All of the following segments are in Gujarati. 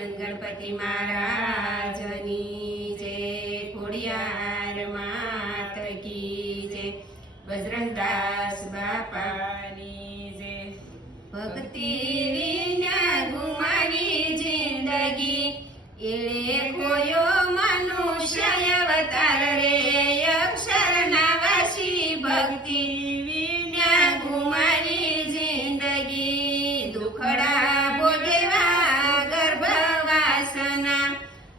गणपति महाराजनी जय, खोडियार मात की जय, बजरंगदास बापानी जय। भक्ति विना घुमावी जिंदगी, एळे खोयो मनुष्य अवतार रे। अक्षर नावाशी भक्ती विना घुमावी जिंदगी, दुखडा बोदेवा गर्भवासना,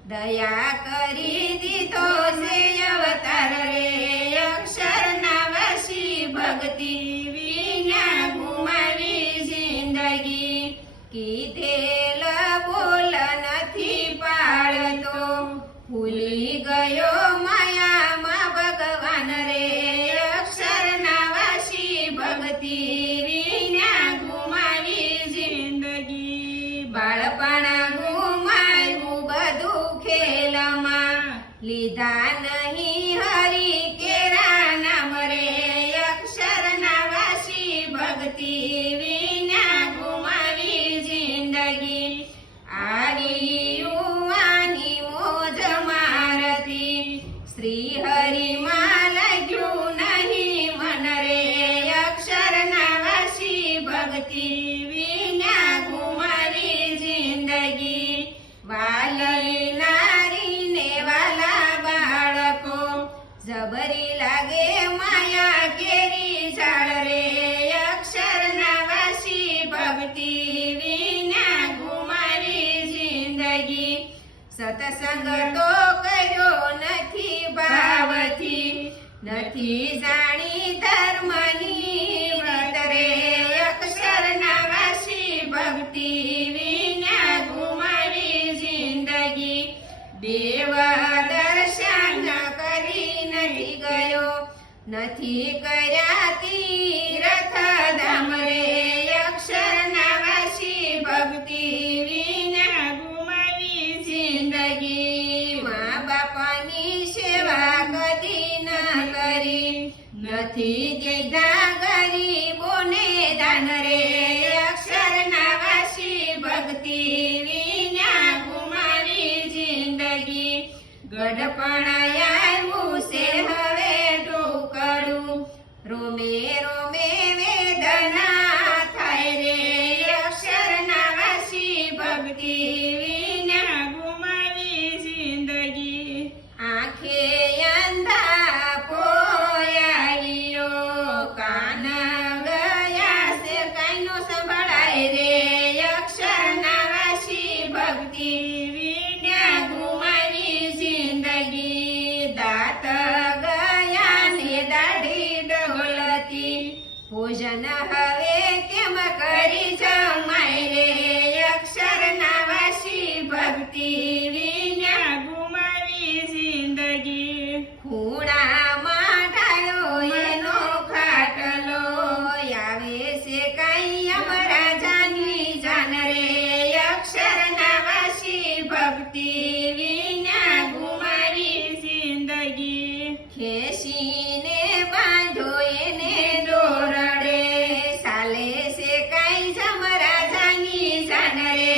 दया करी दितो से अवतार रे। अक्षर नावाशी भक्ती विना घुमावी जिंदगी, कीधेल बोल नथी पाळतो, भूली गयो मायामा भगवान रे। अक्षर नावाशी भक्ती विना घुमावी जिंदगी, बाळपणा घुमाव्યું બધું ખેલમાં, લીધા નહીં હરી કેરા નામ રે। અક્ષર નાવાસી ભક્તિ વિના ઘુમાવી જિંદગી, આવી યુવાની મોજ મારતી, શ્રી હરિમાં લાગ્યું નહીં મન રે। અક્ષર નાવાસી ભક્તિ વિના ઘુમાવી જિંદગી, વાલી નારીને વાલા બાળકો, જબરી લાગે માયા કેરી ઝાડ રે। અક્ષર નાવાસી ભક્તિ વિના ઘુમાવી જિંદગી, સત્સંગ તો કર્યો નથી ભાવથી, નથી જાણી ધર્મની વ્રત રે। અક્ષર નાવાસી ભક્તિ વિના ઘુમાવી જિંદગી, દેવ દર્શન કરી નથી ગયો, નથી કર્યા તીર્થ ધામ રે। અક્ષર નાવાસી ભક્તિ વિના ઘુમાવી જિંદગી, મા બાપાની સેવા કદી ન કરી, નથી દીધા ગરીબોને દાન રે। અક્ષર નાવાસી ભક્તિ વિના ઘુમાવી જિંદગી, ગઢપણ આવ્યું છે હવે ઢોકળું, રોમે રોમે વેદના થાય રે। અક્ષર નાવાસી ભક્તિ વિના ઘુમાવી જિંદગી, આંખે અંધા પોયાઈયો, કાન ગયા છે કાઈ નો સંભળાય રે। અક્ષર નાવાસી ભક્તિ વિના ઘુમાવી જિંદગી, દાંત ગયા ને દાઢી ડોલતી, ભોજન હવે કેમ કરી જમાય રે। અક્ષર નાવાસી ભક્તિ વિના ઘુમાવી જિંદગી, ખૂણામાં ઢાળ્યો એનો ખાટલો, આવે છે કાંઈ યમરાજાની જાન રે। અક્ષર નાવાસી ભક્તિ વિના ઘુમાવી જિંદગી, ખેંચીને બાંધો એને દોરડે, ચાલે છે કાંઈ યમરાજાની જાન રે।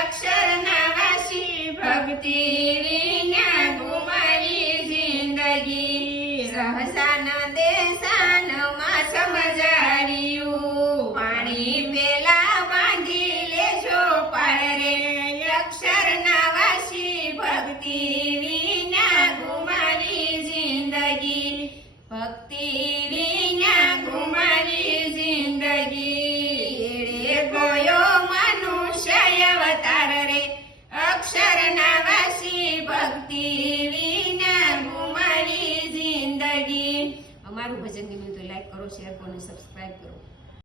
અક્ષર નાવાસી ભક્તિ વિના ઘુમાવી જિંદગી, સહજાનંદે શાનમાં સમજાવ્યું, પાણી પેલા બાંધી લેજો પાળ રે। અક્ષર નાવાસી ભક્તિ વિના ઘુમાવી જિંદગી, ભક્તિ વિના ઘુમાવી જિંદગી, એળે ગયો મનુષ્ય અવતાર રે। અક્ષર નાવાસી ભક્તિ વિના ઘુમાવી જિંદગી। અમારું ભજન ગમ્યું તો લાઈક કરો, શેર કરો અને સબસ્ક્રાઇબ કરો।